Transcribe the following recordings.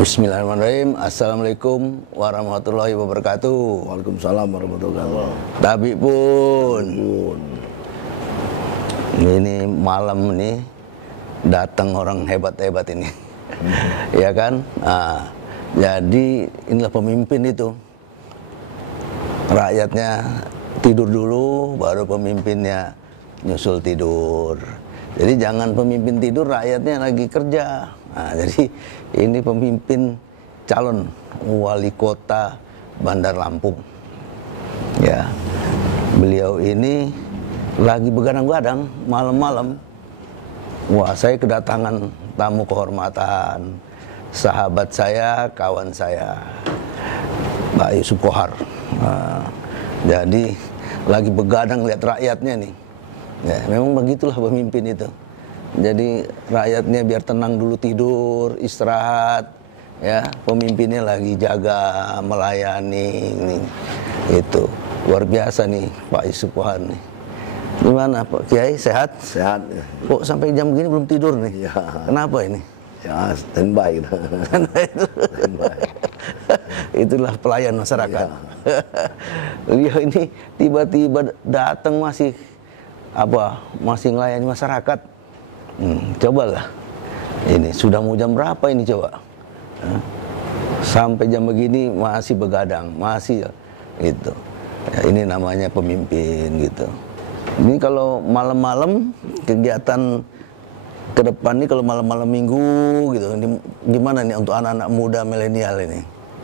Bismillahirrahmanirrahim. Assalamualaikum warahmatullahi wabarakatuh. Waalaikumsalam warahmatullahi wabarakatuh. Tapi pun ini malam nih datang orang hebat-hebat ini, ya kan? Nah, jadi inilah pemimpin itu. Rakyatnya tidur dulu, baru pemimpinnya nyusul tidur. Jadi jangan pemimpin tidur, rakyatnya lagi kerja. Nah, jadi ini pemimpin calon wali kota Bandar Lampung. Ya, beliau ini lagi begadang-gadang malam-malam. Wah, saya kedatangan tamu kehormatan, sahabat saya, kawan saya, Pak Yusuf Kohar. Nah, jadi lagi begadang lihat rakyatnya nih. Ya, memang begitulah pemimpin itu. Jadi rakyatnya biar tenang dulu, tidur, istirahat, ya. Pemimpinnya lagi jaga, melayani, itu luar biasa nih Pak Yusuf Kohar nih. Gimana Pak Kiai, sehat? Sehat. Kok sampai jam begini belum tidur nih? Ya. Kenapa ini? Ya, standby. Standby. Itulah pelayan masyarakat. Ya. Beliau ini tiba-tiba datang masih melayani masyarakat. Cobalah, ini sudah mau jam berapa ini coba? Sampai jam begini masih begadang, masih gitu. Ya, ini namanya pemimpin gitu. Ini kalau malam-malam kegiatan ke depan nih, kalau malam-malam minggu gitu, ini gimana nih untuk anak-anak muda milenial ini?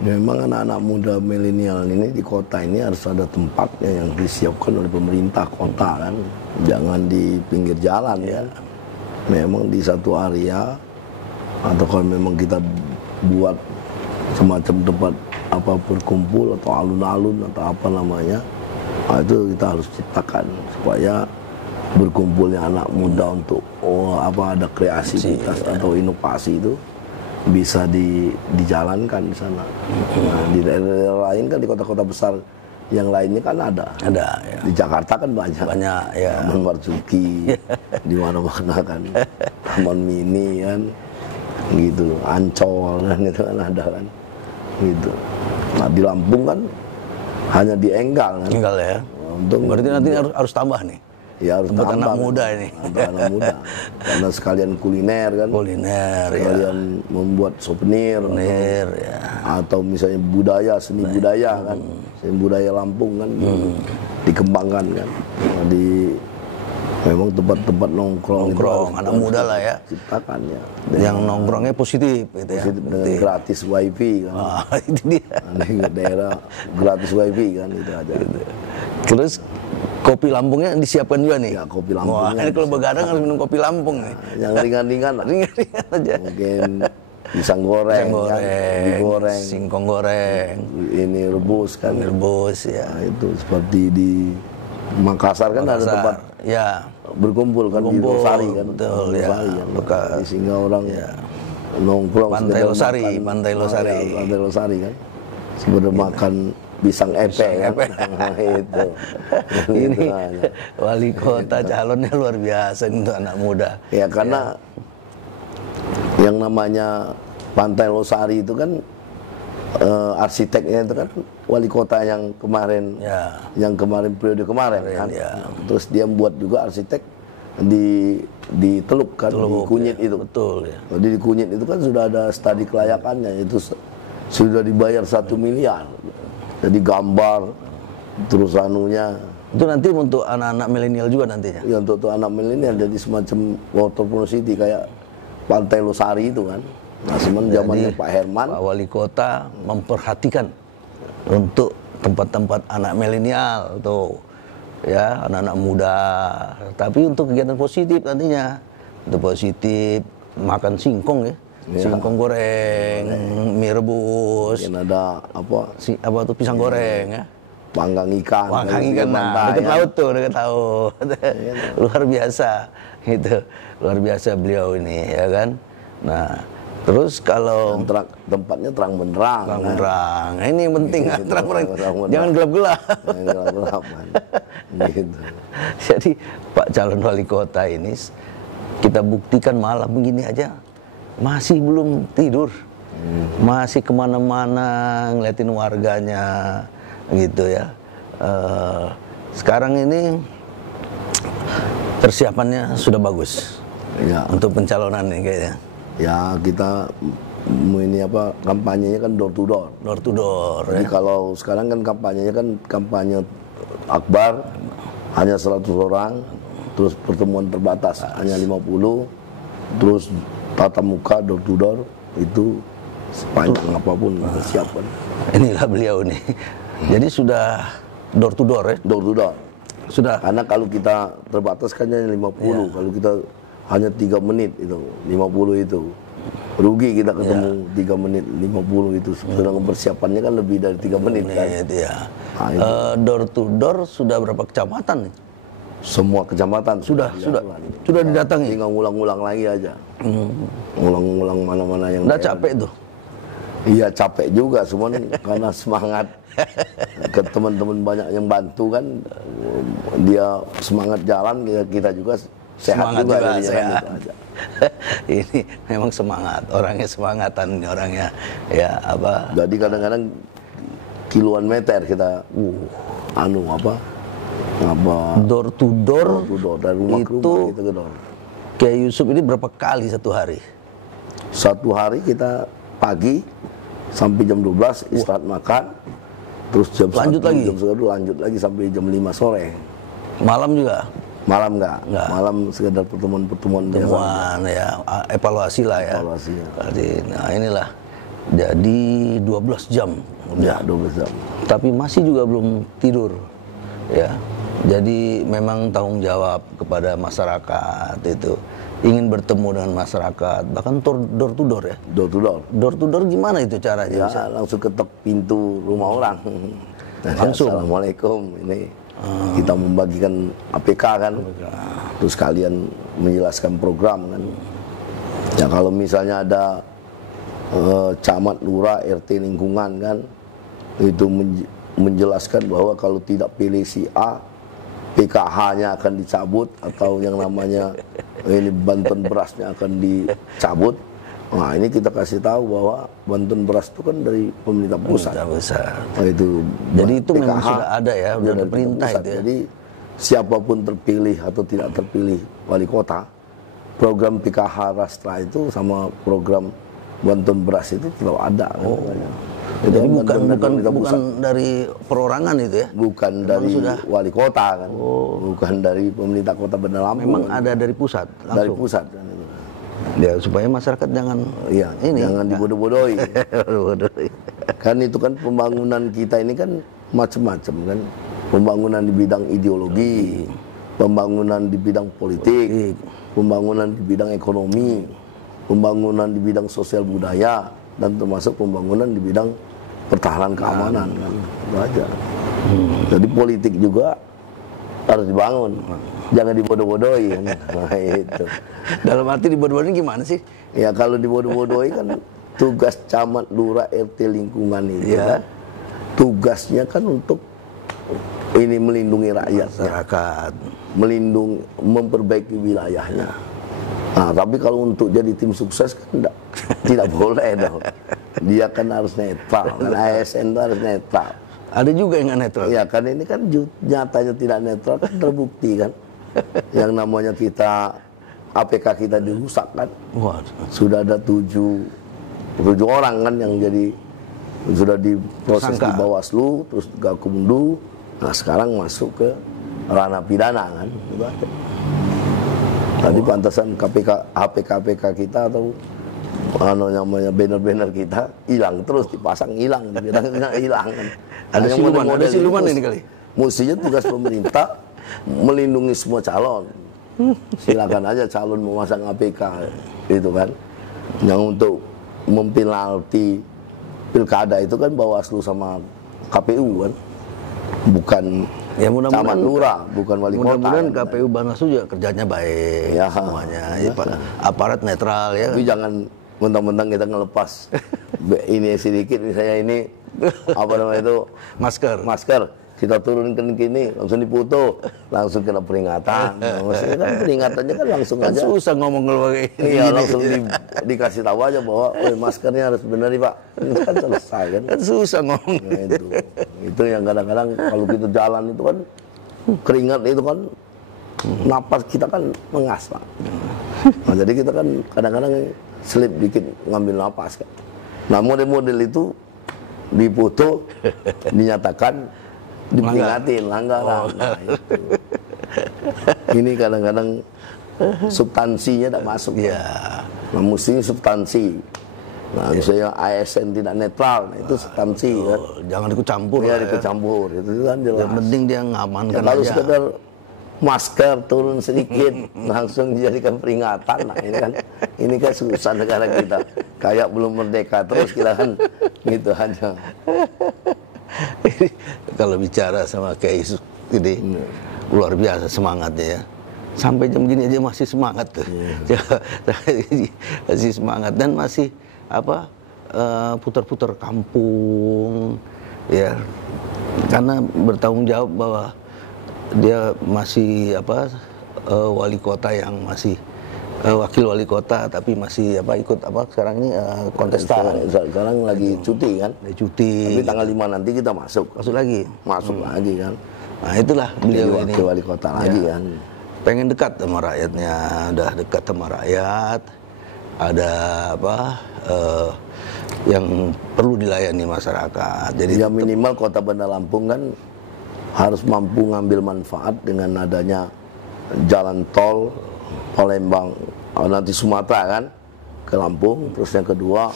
Memang anak-anak muda milenial ini di kota ini harus ada tempatnya yang disiapkan oleh pemerintah kota kan. Jangan di pinggir jalan ya. Memang di satu area, atau kalau memang kita buat semacam tempat apa berkumpul atau alun-alun atau apa namanya, itu kita harus ciptakan supaya berkumpulnya anak muda untuk ada kreativitas atau inovasi itu bisa dijalankan di sana. Nah, di daerah lain kan, di kota-kota besar yang lainnya kan ada. Ya. Di Jakarta kan banyak ya. Taman Marzuki, di mana-mana kan, Taman Mini kan, gitu, Ancol kan, itu kan ada kan, gitu. Nah di Lampung kan hanya di Enggal kan. Enggal ya. Berarti nanti harus tambah nih. Ya harus tambah anak muda ini. Anak muda. Karena sekalian kuliner kan. Sekalian membuat souvenir. Ya. Atau misalnya budaya, seni budaya kan. Seni budaya Lampung kan. Dikembangkan kan. Memang tempat-tempat nongkrong anak muda lah ya. Ciptakan ya. Yang nongkrongnya positif gitu ya. Dengan gratis wifi kan. Itu dia. Di daerah gratis wifi kan, itu aja. Gitu. Terus kopi Lampungnya disiapkan juga nih. Ya, kopi Lampungnya. Wah, ini kalau begadang harus minum kopi Lampung nih. Yang ringan-ringan lah. Ringan-ringan aja. Mungkin pisang goreng, kan? Digoreng, singkong goreng, ini rebus kan. Rebus ya. Nah, itu seperti di Makassar kan ada tempat ya berkumpul kan, di Losari kan. Betul ya. Sehingga orang nongkrong Pantai Losari kan. Sebenarnya makan pisang epe kan. Itu. Ini wali kota calonnya luar biasa untuk anak muda. Ya karena yang namanya Pantai Losari itu kan arsiteknya itu kan wali kota yang kemarin, periode kemarin kan. Terus dia buat juga arsitek di Teluk kan, di Kunyit itu. Betul ya. Jadi di Kunyit itu kan sudah ada studi kelayakannya, itu sudah dibayar 1 miliar. Jadi gambar, terus anunya. Itu nanti untuk anak-anak milenial juga nantinya? Ya untuk anak milenial, jadi semacam waterfront city kayak Pantai Losari itu kan. Nah zamannya Pak Herman, Pak Wali Kota memperhatikan untuk tempat-tempat anak milenial tuh, ya anak-anak muda. Tapi untuk kegiatan positif nantinya, untuk positif makan singkong ya. Singkong goreng, mie rebus. Mungkin ada apa tuh pisang goreng ya. Panggang ikan. Panggang ikan, dekat laut tuh, dekat laut. Luar biasa gitu. Luar biasa beliau ini ya kan. Nah, terus kalau tempatnya terang benderang. Terang benderang. Nah, ini yang penting kan, terang benderang. Jangan gelap-gelap. Jangan gelap-gelap kan. Gitu. Jadi Pak calon wali kota ini kita buktikan malam begini aja masih belum tidur. Masih kemana-mana ngeliatin warganya gitu ya. Sekarang ini persiapannya sudah bagus Ya, untuk pencalonan nih kayaknya. ya kita ini apa kampanyenya kan door to door. Door to door Jadi ya. kalau sekarang kan kampanyenya kan kampanye akbar hanya 100 orang, terus pertemuan terbatas hanya 50, terus tatap muka door to door itu sepanjang apapun kita siapkan. Inilah beliau nih. Jadi sudah door to door ya. Door to door. Sudah. Karena kalau kita terbatas kan hanya 50, kalau kita hanya 3 menit itu, 50 itu. Rugi kita ketemu 3 menit, 50 itu. Sedangkan persiapannya kan lebih dari 3 menit kan. Ya. Nah, itu. Door to door sudah berapa kecamatan nih? Semua kecamatan Sudah didatangi. Tinggal ngulang-ngulang lagi aja. Ngulang-ngulang mana-mana yang Udah daerah. capek tuh. Iya capek juga, cuman karena semangat ke teman-teman banyak yang bantu kan, dia semangat jalan, kita juga sehat Semangat juga, juga, dari jalan sehat. itu aja. Ini memang semangat, orangnya semangatan nih orangnya. Ya apa? Jadi kadang-kadang kiloan meter kita Door to door dari rumah ke itu rumah kita ke door. kayak Yusuf ini berapa kali satu hari? Satu hari kita pagi sampai jam 12 istirahat makan, terus jam Lanjut 1, lagi? jam 1 lanjut lagi sampai jam 5 sore. Malam juga? Malam enggak. Malam sekedar pertemuan biasa. Temuan ya, evaluasi lah ya. Evaluasi, ya. Berarti, nah inilah. Jadi 12 jam Ya, udah. 12 jam. Tapi masih juga belum tidur. Ya. Jadi memang tanggung jawab kepada masyarakat itu. Ingin bertemu dengan masyarakat, bahkan door to door ya. Door to door. Door to door gimana itu caranya? Ya, langsung ketok pintu rumah orang. Langsung? Assalamualaikum. Ini kita membagikan APK kan. Terus kalian menjelaskan program kan. Ya kalau misalnya ada camat, lurah, RT lingkungan kan, itu menjelaskan bahwa kalau tidak pilih si A, PKH-nya akan dicabut atau yang namanya ini bantuan berasnya akan dicabut. Nah ini kita kasih tahu bahwa bantuan beras itu kan dari pemerintah pusat. Nah, itu Jadi itu PKH, memang sudah ada ya, udah ada dari perintah pusat. itu ya. Jadi siapapun terpilih atau tidak terpilih wali kota, program PKH Rastra itu sama program bantuan beras itu selalu ada. Itu Jadi kan bukan dari perorangan itu ya? Bukan dari wali kota kan, bukan dari pemerintah kota Bandar Lampung. Memang ada dari pusat langsung. Dari pusat kan itu. Ya supaya masyarakat jangan jangan dibodoh-bodohi. Kan itu kan pembangunan kita ini kan macam-macam kan, pembangunan di bidang ideologi, pembangunan di bidang politik, pembangunan di bidang ekonomi, pembangunan di bidang sosial budaya, dan termasuk pembangunan di bidang pertahanan keamanan kan, itu aja. Jadi politik juga harus dibangun, jangan dibodoh-bodohi kan. Nah, itu. Dalam arti dibodoh-bodohin gimana sih? Ya kalau dibodoh-bodohi kan tugas camat, lurah, RT lingkungan itu kan, tugasnya kan untuk ini melindungi rakyat, masyarakat, melindungi, memperbaiki wilayahnya. Nah, tapi kalau untuk jadi tim sukses kan tidak boleh dong. Dia kan harus netral, kan ASN itu harus netral. Ada juga yang nggak netral. Ya kan ini kan nyatanya tidak netral kan terbukti kan. Yang namanya kita APK kita dirusak kan. Sudah ada 7 orang kan yang jadi sudah diproses di Bawaslu, terus Gakumdu. Nah sekarang masuk ke ranah pidana kan. Tadi pantasan APK kita atau namanya banner-banner kita hilang terus, dipasang hilang, hilang kan. Ada siluman ini kali. Mestinya tugas pemerintah melindungi semua calon. Silakan aja calon memasang APK itu kan. Yang untuk mempenalti pilkada itu kan Bawaslu sama KPU kan. Bukan ya, camat lurah, bukan wali kota. Mudah-mudahan KPU Bawaslu juga kerjanya baik ya, semuanya. Ya, aparat netral ya. Tapi jangan mentang-mentang kita ngelepas ini sedikit, misalnya ini apa namanya itu masker. kita turunkan kini langsung dipoto, langsung kena peringatan. Nah, maksudnya kan peringatannya kan langsung Kan aja. susah ngomong kalau kayak Iya, gini. langsung dikasih tahu aja bahwa maskernya harus benar nih Pak. Itu kan selesai kan. Kan susah ngomong. Nah, itu yang kadang-kadang kalau kita jalan itu kan keringat itu kan napas kita kan mengas Pak. Nah, jadi kita kan kadang-kadang slip dikit ngambil napas kan. Nah model-model itu dipoto, dinyatakan diperingatin langgaran. Nah, itu. Ini kadang-kadang substansinya tidak masuk. Ya. Nah, mestinya substansi. Nah, misalnya ASN tidak netral, nah, itu substansi kan. Jangan ikut campur. Ya, lah ikut campur, itu kan jelas. Yang penting dia ngamankan Ya, kalau aja. sekedar masker turun sedikit langsung dijadikan peringatan, nah ini kan susah negara kita. Kayak belum merdeka terus kita kan gitu aja. Kalau bicara sama Kiai Yusuf ini luar biasa semangatnya ya. Sampai jam gini aja masih semangat tuh. Masih semangat dan masih apa putar-putar kampung ya. Karena bertanggung jawab bahwa dia masih apa wali kota yang masih wakil wali kota tapi masih apa ikut apa sekarang ini kontestan. Sekarang lagi cuti kan. Dia cuti. Tapi tanggal 5 nanti kita masuk. Masuk lagi. Masuk lagi kan. Nah itulah beliau Jadi ini. wakil wali kota lagi kan. Pengen dekat sama rakyatnya, udah dekat sama rakyat. Ada apa yang perlu dilayani masyarakat. Jadi Ya minimal kota Bandar Lampung kan harus mampu ngambil manfaat dengan adanya jalan tol Palembang nanti Sumatera kan ke Lampung. Terus yang kedua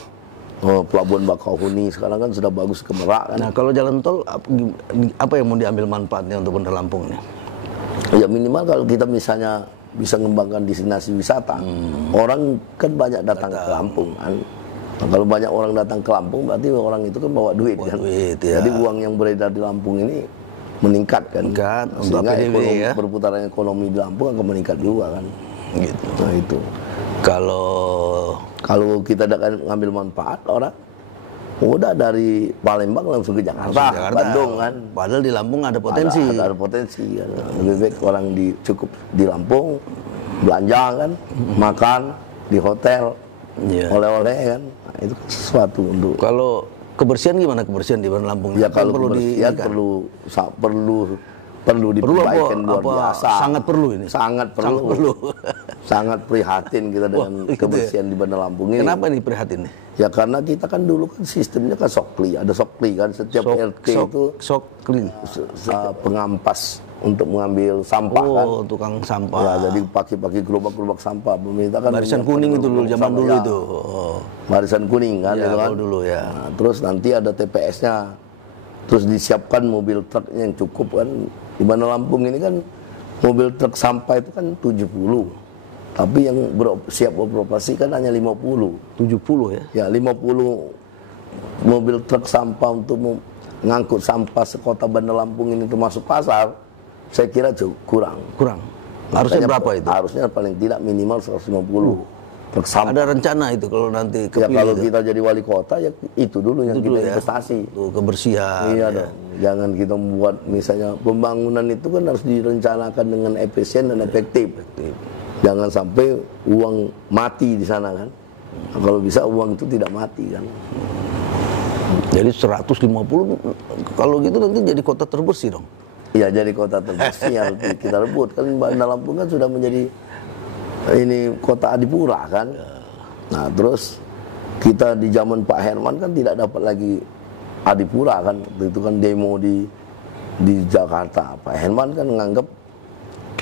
Pelabuhan Bakauheni sekarang kan sudah bagus ke Merak kan. Nah kalau jalan tol apa yang mau diambil manfaatnya untuk Bandar Lampung nih? Ya minimal kalau kita misalnya bisa mengembangkan destinasi wisata, orang kan banyak datang ke Lampung kan. Nah, kalau banyak orang datang ke Lampung berarti orang itu kan bawa duit kan. Duit, ya. Jadi uang yang beredar di Lampung ini meningkat kan. Meningkat, untuk Sehingga APBD ekonomi, ya. perputaran ekonomi di Lampung akan meningkat juga kan. Gitu. Nah itu. Kalau kita akan ngambil manfaat orang udah dari Palembang langsung ke Jakarta, Bandung kan. Padahal di Lampung ada potensi. Ada potensi kan. Lebih baik orang cukup di Lampung belanja kan, makan di hotel, oleh-oleh kan. Nah, itu kan sesuatu untuk. Kalau kebersihan gimana kebersihan di Bandar Lampung? Ya kalau kebersihan perlu diperbaikan luar biasa. Sangat perlu ini. Sangat perlu. Sangat prihatin kita dengan kebersihan di Bandar Lampung ini. Kenapa nih prihatin nih? Ya karena kita kan dulu kan sistemnya kan sokli, ada sokli kan setiap RT itu sokli pengampas untuk mengambil sampah kan. Oh, tukang sampah. Ya, jadi pakai gerobak-gerobak sampah. Pemerintah kan barisan kuning itu dulu zaman dulu itu. Oh. Barisan kuning kan Ya, itu kan. dulu ya. Nah, terus nanti ada TPS-nya. Terus disiapkan mobil truk yang cukup kan. Di Bandar Lampung ini kan mobil truk sampah itu kan 70. Tapi yang siap beroperasi kan hanya 50. 70 ya? Ya 50 mobil truk sampah untuk mengangkut sampah sekota Bandar Lampung ini termasuk pasar, saya kira kurang. Kurang. Harusnya berapa itu? Harusnya paling tidak minimal 150 truk sampah. Ada rencana itu kalau nanti Ya kepilih kalau itu. kita jadi wali kota ya itu dulu yang Itu kita dulu ya. investasi. Tuh, kebersihan. Iya dong. Jangan kita membuat misalnya pembangunan itu kan harus direncanakan dengan efisien dan efektif. Jangan sampai uang mati di sana kan. Nah, kalau bisa uang itu tidak mati kan. Jadi 150 kalau gitu nanti jadi kota terbersih dong. Iya jadi kota terbersih yang kita rebut kan. Bandar Lampung kan sudah menjadi ini kota adipura kan. Nah terus kita di zaman Pak Herman kan tidak dapat lagi adipura kan. Itu kan demo di Jakarta. Pak Herman kan menganggap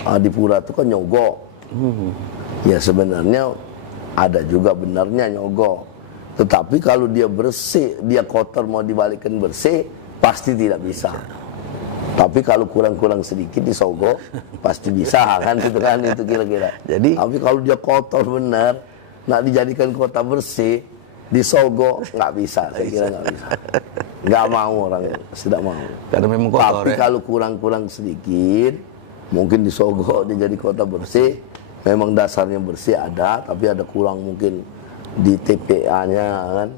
adipura itu kan nyogok. Ya sebenarnya ada juga benarnya nyogok. Tetapi kalau dia bersih, dia kotor mau dibalikkan bersih, pasti tidak bisa. Tapi kalau kurang-kurang sedikit disogok, pasti bisa kan gitu kan itu kira-kira. Jadi tapi kalau dia kotor benar, nak dijadikan kota bersih, disogok nggak bisa, saya kira nggak bisa. Nggak mau orang, tidak mau. Karena memang kotor. Tapi kalau kurang-kurang sedikit, mungkin disogok dia jadi kota bersih. Memang dasarnya bersih ada, tapi ada kurang mungkin di TPA-nya kan,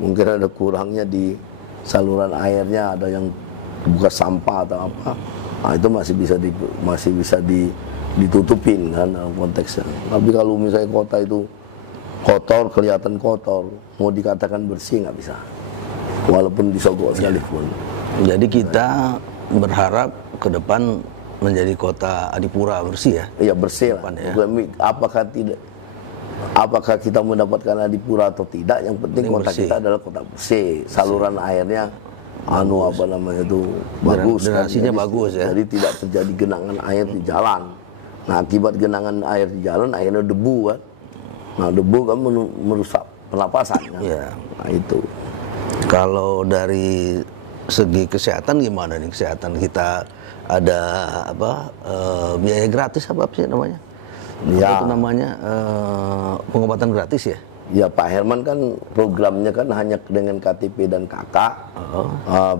mungkin ada kurangnya di saluran airnya, ada yang bekas sampah atau apa, nah itu masih bisa ditutupin kan dalam konteksnya. Tapi kalau misalnya kota itu kotor, kelihatan kotor, mau dikatakan bersih nggak bisa, walaupun disogok sekalipun. Jadi kita berharap ke depan menjadi kota adipura bersih ya? Iya bersih lah. Ya. Apakah kita mendapatkan adipura atau tidak, yang penting kota bersih. kita adalah kota bersih. Saluran airnya bagus, drenasinya bagus ya. Jadi tidak terjadi genangan air di jalan. Nah akibat genangan air di jalan, akhirnya debu kan. Nah debu kan merusak pernapasan kan. Ya. Nah itu. Kalau dari segi kesehatan gimana nih kesehatan kita? Ada biaya gratis apa sih namanya? Ya. Itu namanya pengobatan gratis ya? Ya Pak Herman kan programnya kan hanya dengan KTP dan KK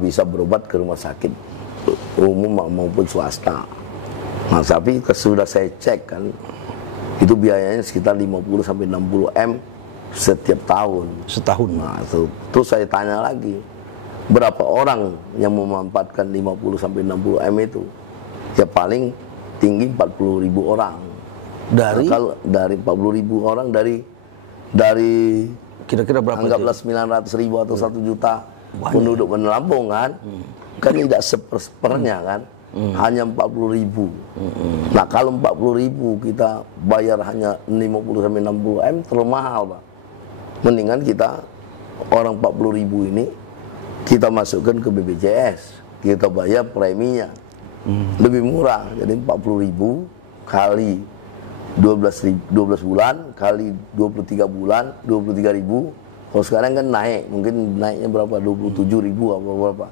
bisa berobat ke rumah sakit umum maupun swasta. Nah tapi sudah saya cek kan itu biayanya sekitar 50 sampai 60 M setiap tahun. Setahun. Nah terus saya tanya lagi, berapa orang yang memanfaatkan 50 sampai 60 M itu? Ya paling tinggi 40.000 orang. Dari? Nah, kalau dari 40.000 orang dari kira-kira berapa? Anggaplah 900.000 atau 1 juta penduduk Bandar Lampung kan, kan tidak sepernya kan, hanya 40.000. Nah kalau 40.000 kita bayar hanya 50 sampai 60 M terlalu mahal Pak. Mendingan kita orang 40.000 ini kita masukkan ke BPJS, kita bayar preminya lebih murah, jadi 40.000 kali 12 bulan kali 23 bulan 23.000. Kalau sekarang kan naik, mungkin naiknya berapa, 27.000 apa berapa,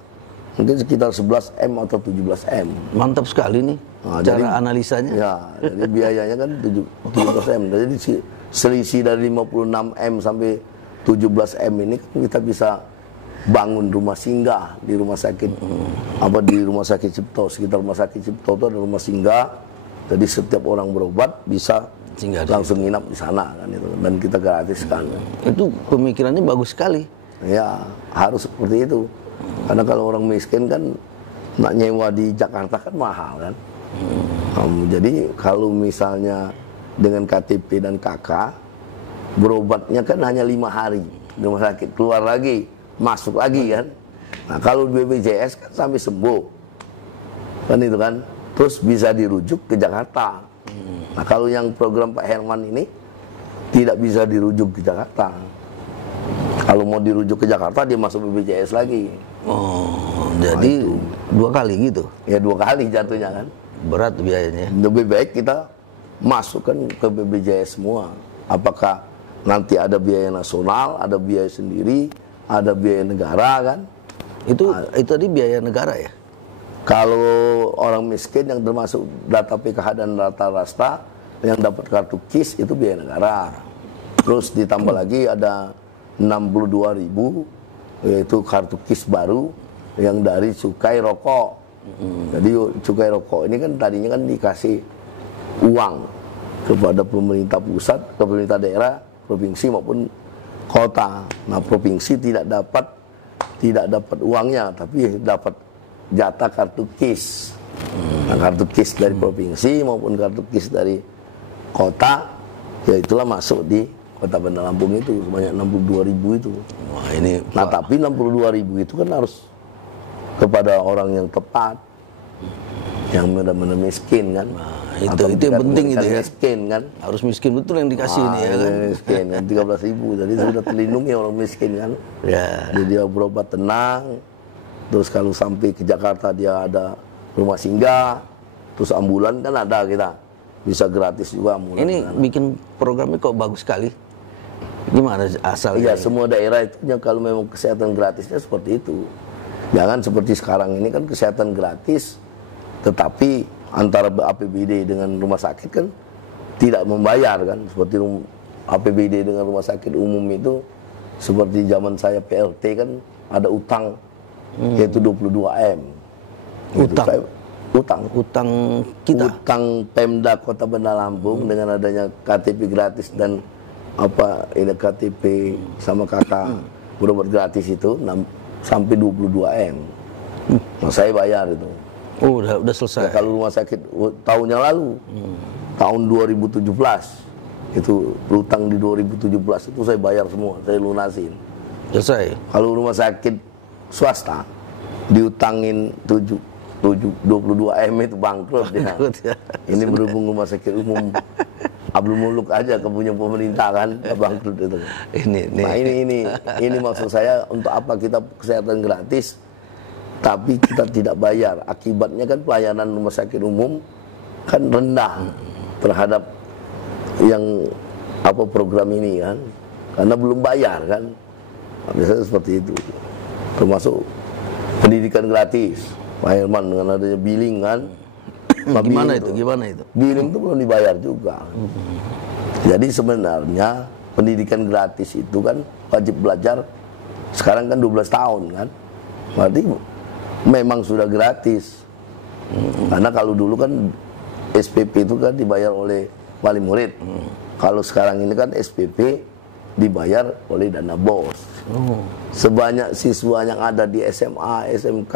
mungkin sekitar 11 M atau 17 M. Mantap sekali nih cara analisanya. Ya, jadi biayanya kan 17 M. Jadi selisih dari 56 M sampai 17 M ini kan kita bisa bangun rumah singgah di rumah sakit di rumah sakit Cipto. Sekitar rumah sakit Cipto itu ada rumah singgah. Jadi setiap orang berobat bisa langsung nginap di sana kan itu, dan kita gratiskan. Itu pemikirannya bagus sekali. Ya, harus seperti itu. Karena kalau orang miskin kan nak nyewa di Jakarta kan mahal kan. Jadi kalau misalnya dengan KTP dan KK berobatnya kan hanya 5 hari di rumah sakit, keluar lagi, masuk lagi kan. Nah kalau BPJS kan sampai sembuh kan itu kan, terus bisa dirujuk ke Jakarta. Nah kalau yang program Pak Herman ini tidak bisa dirujuk ke Jakarta. Kalau mau dirujuk ke Jakarta dia masuk BPJS lagi. Oh, jadi 2 kali gitu? Ya 2 kali jatuhnya kan. Berat biayanya. Lebih baik kita masukkan ke BPJS semua. Apakah nanti ada biaya nasional, ada biaya sendiri, ada biaya negara kan? Itu tadi biaya negara ya? Kalau orang miskin yang termasuk data PKH dan data Rasta yang dapat kartu KIS itu biaya negara. Terus ditambah lagi ada 62.000 yaitu kartu KIS baru yang dari cukai rokok. Jadi cukai rokok ini kan tadinya kan dikasih uang kepada pemerintah pusat, ke pemerintah daerah, provinsi maupun kota. Nah provinsi tidak dapat uangnya, tapi dapat jatah kartu KIS. Nah, kartu KIS dari provinsi maupun kartu KIS dari kota, ya itulah masuk di Kota Bandar Lampung itu sebanyak 62.000 itu. Wah, ini nah tapi 62.000 itu kan harus kepada orang yang tepat, yang benar-benar miskin kan. Nah, itu yang penting itu ya. Miskin kan. Harus miskin betul yang dikasih ini ya kan. Miskin kan 13.000, jadi sudah terlindungi orang miskin kan. Ya. Jadi dia berobat tenang. Terus kalau sampai ke Jakarta dia ada rumah singgah, terus ambulan kan ada kita, bisa gratis juga ambulan. Ini kan bikin programnya kok bagus sekali. Gimana asalnya? Iya, semua daerah itu kalau memang kesehatan gratisnya seperti itu. Jangan seperti sekarang ini kan kesehatan gratis, tetapi antara APBD dengan rumah sakit kan tidak membayar kan. Seperti APBD dengan rumah sakit umum itu, seperti zaman saya PLT kan ada utang, yaitu 22 M. Utang kita. Utang Pemda Kota Bandar Lampung dengan adanya KTP gratis dan ini KTP sama kakak berobat gratis itu sampai 22 M. Nah, saya bayar itu. Oh, udah selesai. Ya, kalau rumah sakit tahunnya lalu, tahun 2017, itu berutang di 2017 itu saya bayar semua, saya lunasin. Selesai. Kalau rumah sakit swasta diutangin 22 M itu bangkrut dia. Ya. Ini berhubung rumah sakit umum Abdul Muluk aja kepunya pemerintah kan bangkrut itu. Nah ini maksud saya, untuk apa kita kesehatan gratis tapi kita tidak bayar? Akibatnya kan pelayanan rumah sakit umum kan rendah terhadap yang program ini kan, karena belum bayar kan. Nah, biasanya seperti itu. Termasuk pendidikan gratis, Pak Herman, dengan adanya billing kan. Gimana itu? Billing itu belum dibayar juga. Jadi sebenarnya pendidikan gratis itu kan wajib belajar sekarang kan 12 tahun kan. Berarti memang sudah gratis. Karena kalau dulu kan SPP itu kan dibayar oleh wali murid. Kalau sekarang ini kan SPP dibayar oleh dana BOS. Sebanyak siswa yang ada di SMA, SMK,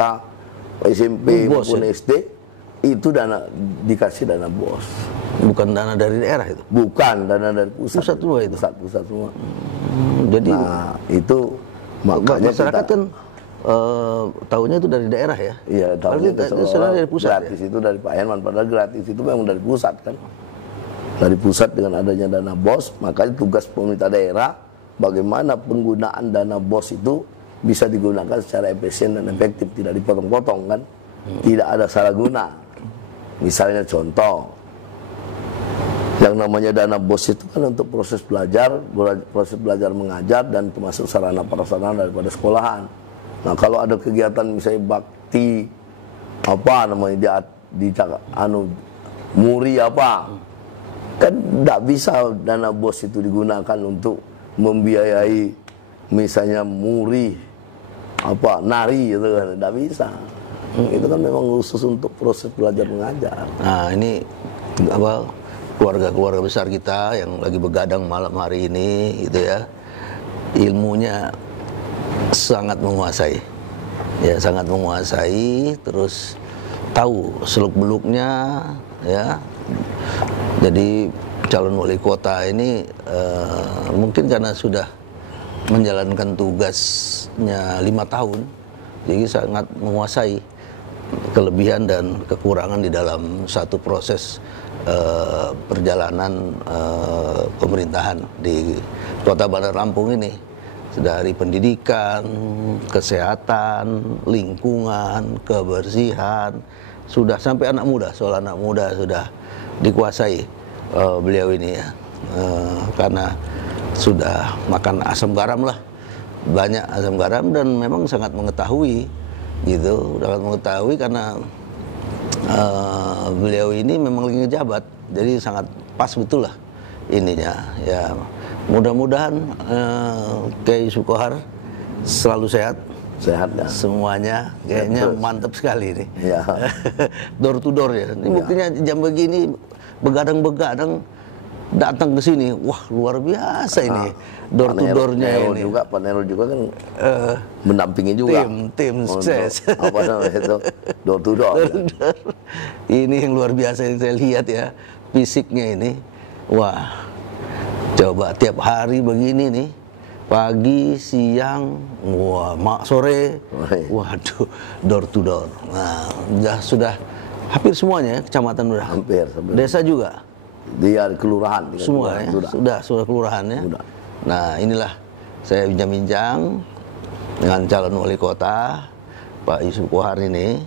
SMP maupun SD itu dikasih dana BOS. Bukan dana dari daerah itu? Bukan, dana dari pusat. Pusat semua itu? Pusat semua. Jadi nah, itu makanya masyarakat kan tahunya itu dari daerah ya? Iya, tahunya itu dari pusat. Gratis ya? Itu dari Pak Herman, padahal gratis itu memang dari pusat kan. Dari pusat dengan adanya dana BOS, makanya tugas pemerintah daerah bagaimana penggunaan dana BOS itu bisa digunakan secara efisien dan efektif, tidak dipotong-potong kan. Tidak ada salah guna. Misalnya contoh, yang namanya dana BOS itu kan untuk proses belajar mengajar dan termasuk sarana prasarana daripada sekolahan. Nah, kalau ada kegiatan misalnya bakti muri kan tidak bisa dana BOS itu digunakan untuk membiayai misalnya muri nari gitu kan, tidak bisa. Itu kan memang khusus untuk proses belajar mengajar. Nah, ini keluarga-keluarga besar kita yang lagi begadang malam hari ini gitu ya, ilmunya sangat menguasai. Ya, sangat menguasai, terus tahu seluk-beluknya ya. Jadi calon wali kota ini mungkin karena sudah menjalankan tugasnya 5 tahun, jadi sangat menguasai kelebihan dan kekurangan di dalam satu proses perjalanan pemerintahan di Kota Bandar Lampung ini. Dari pendidikan, kesehatan, lingkungan, kebersihan, sudah sampai anak muda, soal anak muda sudah dikuasai beliau ini ya, karena sudah makan asam garam lah, banyak asam garam, dan memang sangat mengetahui gitu, sangat mengetahui karena beliau ini memang lagi ngejabat, jadi sangat pas betul lah ininya ya. Mudah-mudahan Kiai Sukohar selalu sehat ya. Semuanya kayaknya mantap sekali nih ya. Door to door ya. Ini buktinya jam begini begadang-begadang datang ke sini, wah luar biasa ini door to doornya ini. Pak Nero juga kan mendampingi juga tim sukses. Apa namanya itu door to door. Ini yang luar biasa yang saya lihat ya, fisiknya ini, wah. Coba tiap hari begini nih, pagi, siang, sore, waduh, door to door. Nah, sudah hampir semuanya kecamatan udah. Hampir. Desa juga. Dia kelurahan. Semua ya, sudah kelurahannya. Nah, inilah saya bincang-bincang dengan calon wali kota Pak Yusuf Kohar ini.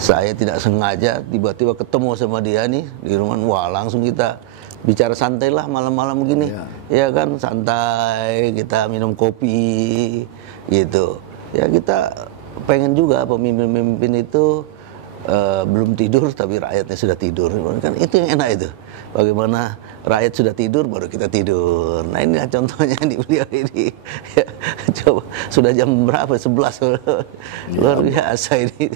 Saya tidak sengaja tiba-tiba ketemu sama dia nih di rumah. Wah, langsung kita bicara santai lah malam-malam begini, ya kan, santai, kita minum kopi gitu. Ya kita pengen juga pemimpin-pemimpin itu belum tidur tapi rakyatnya sudah tidur, kan itu yang enak itu. Bagaimana rakyat sudah tidur baru kita tidur. Nah inilah contohnya di beliau ini. Ya, coba sudah jam berapa? 11. Luar biasa ini.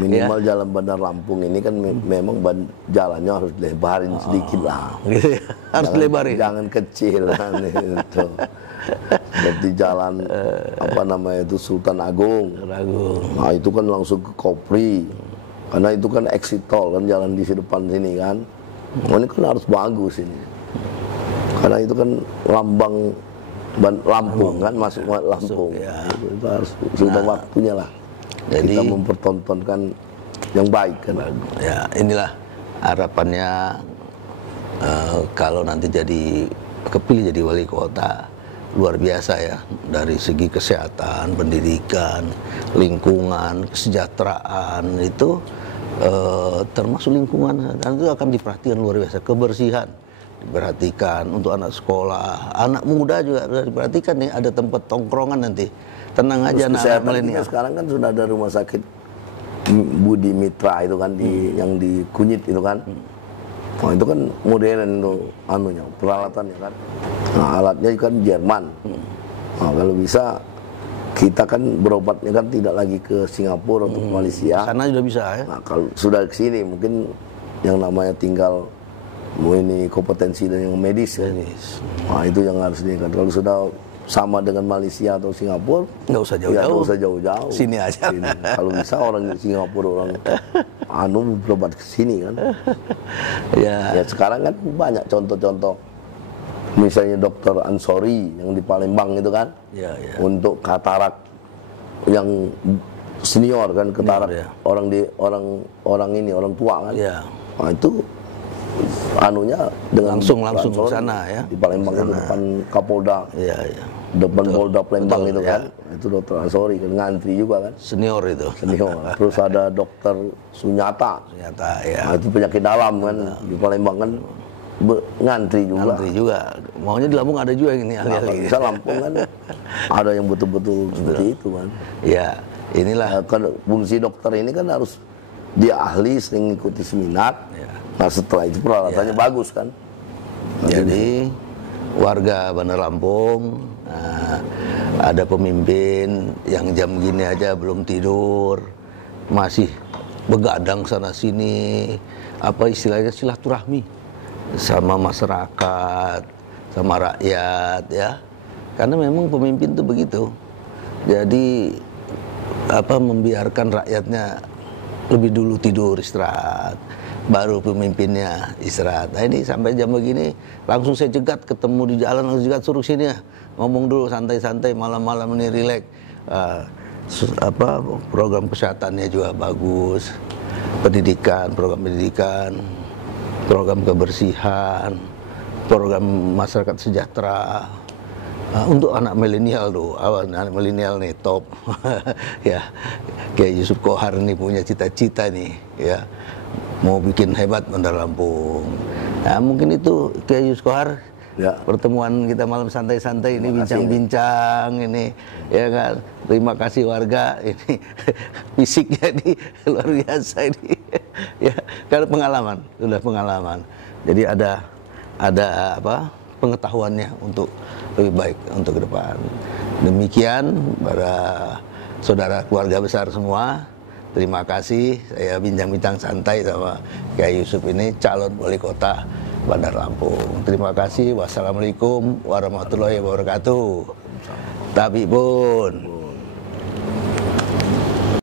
Minimal jalan Bandar Lampung ini kan memang jalannya harus lebarin sedikit lah. Gitu ya. Harus lebarin. Jangan kecil kan itu. Seperti jalan apa namanya itu Sultan Agung. Nah itu kan langsung ke Kopri. Karena itu kan exit tol kan, jalan di depan sini kan. Ini kan harus bagus ini. Karena itu kan lambang Lampung kan, masuk Lampung. Ya. Itu harus sudah waktunya lah. Jadi kita mempertontonkan yang baik kan. Ya, inilah harapannya kalau nanti kepilih jadi wali kota, luar biasa ya, dari segi kesehatan, pendidikan, lingkungan, kesejahteraan itu termasuk lingkungan, dan itu akan diperhatikan luar biasa. Kebersihan diperhatikan untuk anak sekolah, anak muda juga harus diperhatikan nih, ada tempat tongkrongan nanti. Tenang aja anak milenial. Sekarang kan sudah ada rumah sakit Budi Mitra itu kan yang di Kunyit itu kan. Nah, itu kan modern itu anunya, peralatannya kan. Nah, alatnya kan Jerman. Nah, kalau bisa kita kan berobatnya kan tidak lagi ke Singapura atau Malaysia. Sana sudah bisa ya. Nah, kalau sudah ke sini mungkin yang namanya tinggal ini kompetensi dan yang medis. Nah, itu yang harus diingat. Kalau sudah sama dengan Malaysia atau Singapura, nggak usah jauh-jauh. Ya, nggak usah jauh-jauh. Sini aja. Sini. Kalau bisa orang di Singapura, orang berobat ke sini kan. Ya sekarang kan banyak contoh-contoh. Misalnya Dokter Ansori yang di Palembang itu kan, untuk katarak yang senior kan, katarak orang tua kan. Nah, itu anunya dengan langsung ke sana ya. Di Palembang itu depan Kapolda. Depan Polda Palembang itu kan. Itu Dokter Ansori kan, ngantri juga kan. Senior itu. Senior. Terus ada Dokter Sunyata. Ya. Nah, itu penyakit dalam kan di Palembang kan. Ngantri juga. Maunya di Lampung ada juga yang ini ahli-ahli. Bisa Lampung kan ada yang betul-betul seperti itu kan. Ya, inilah. Kan fungsi dokter ini kan harus dia ahli, sering ikuti seminar. Nah setelah itu peralatannya bagus kan. Jadi warga Bandar Lampung, ada pemimpin yang jam gini aja belum tidur, masih begadang sana sini, apa istilahnya, silaturahmi sama masyarakat, sama rakyat ya. Karena memang pemimpin itu begitu. Jadi membiarkan rakyatnya lebih dulu tidur, istirahat, baru pemimpinnya istirahat. Nah ini sampai jam begini langsung saya cegat, ketemu di jalan langsung cegat, suruh sini ya, ngomong dulu santai-santai, malam-malam ini rileks. Program kesehatannya juga bagus, program pendidikan, program kebersihan, program masyarakat sejahtera. Untuk anak milenial tuh, anak milenial nih top. Ya, kayak Yusuf Kohar nih punya cita-cita nih, ya, mau bikin hebat Bandar Lampung. Nah, mungkin itu kayak Yusuf Kohar. Ya. Pertemuan kita malam santai-santai ini, bincang-bincang ini, ya kan. Terima kasih warga ini. Fisiknya ini luar biasa ini. Ya, karena sudah pengalaman. Jadi ada pengetahuannya untuk lebih baik untuk ke depan. Demikian para saudara keluarga besar semua, terima kasih. Saya bincang-bincang santai sama Kiai Yusuf ini, calon wali kota Bandar Lampung. Terima kasih. Wassalamualaikum warahmatullahi wabarakatuh. Tapi pun